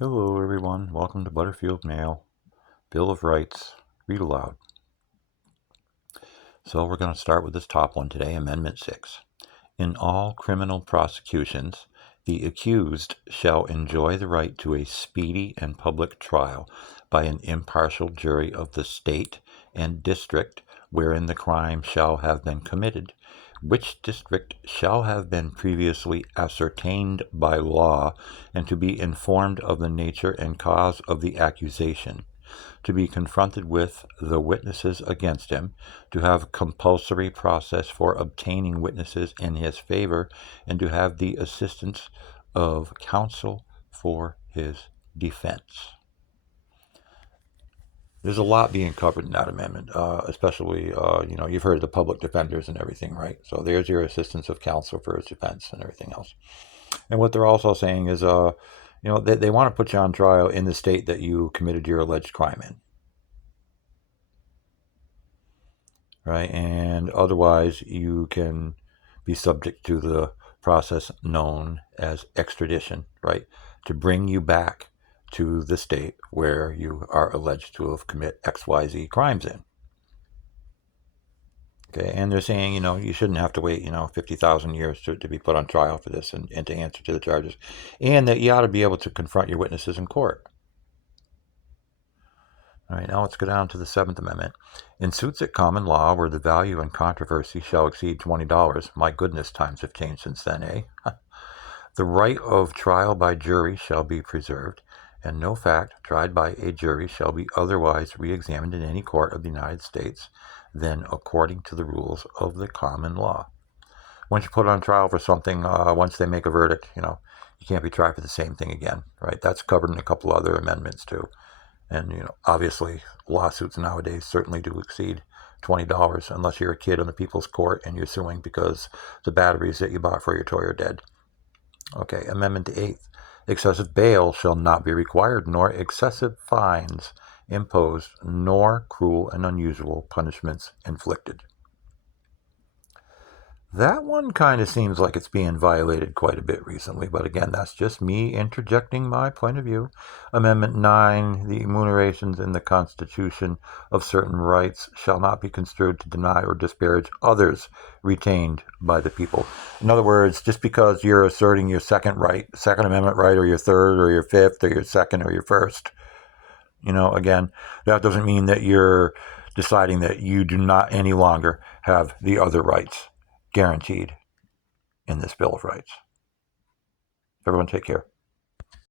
Hello everyone, welcome to Butterfield Mail, Bill of Rights, read aloud. So we're going to start with this top one today, Amendment 6. In all criminal prosecutions, the accused shall enjoy the right to a speedy and public trial by an impartial jury of the state and district wherein the crime shall have been committed, which district shall have been previously ascertained by law, and to be informed of the nature and cause of the accusation, to be confronted with the witnesses against him, to have compulsory process for obtaining witnesses in his favor, and to have the assistance of counsel for his defense. There's a lot being covered in that amendment, especially, you've heard of the public defenders and everything, right? So there's your assistance of counsel for his defense and everything else. And what they're also saying is, they want to put you on trial in the state that you committed your alleged crime in. Right? And otherwise, you can be subject to the process known as extradition, right? To bring you back to the state where you are alleged to have commit XYZ crimes in. Okay, and they're saying, you shouldn't have to wait, 50,000 years to be put on trial for this and to answer to the charges. And that you ought to be able to confront your witnesses in court. All right, now let's go down to the Seventh Amendment. In suits at common law where the value and controversy shall exceed $20, my goodness, times have changed since then, eh? The right of trial by jury shall be preserved, and no fact tried by a jury shall be otherwise re-examined in any court of the United States than according to the rules of the common law. Once you put on trial for something, once they make a verdict, you can't be tried for the same thing again, right? That's covered in a couple other amendments too. And, obviously, lawsuits nowadays certainly do exceed $20 unless you're a kid in the people's court and you're suing because the batteries that you bought for your toy are dead. Okay, Amendment the 8th. Excessive bail shall not be required, nor excessive fines imposed, nor cruel and unusual punishments inflicted. That one kind of seems like it's being violated quite a bit recently, but again, that's just me interjecting my point of view. Amendment 9, the enumerations in the Constitution of certain rights shall not be construed to deny or disparage others retained by the people. In other words, just because you're asserting your Second Amendment right, or your third, or your fifth, or your second, or your first, again, that doesn't mean that you're deciding that you do not any longer have the other rights guaranteed in this Bill of Rights. Everyone take care.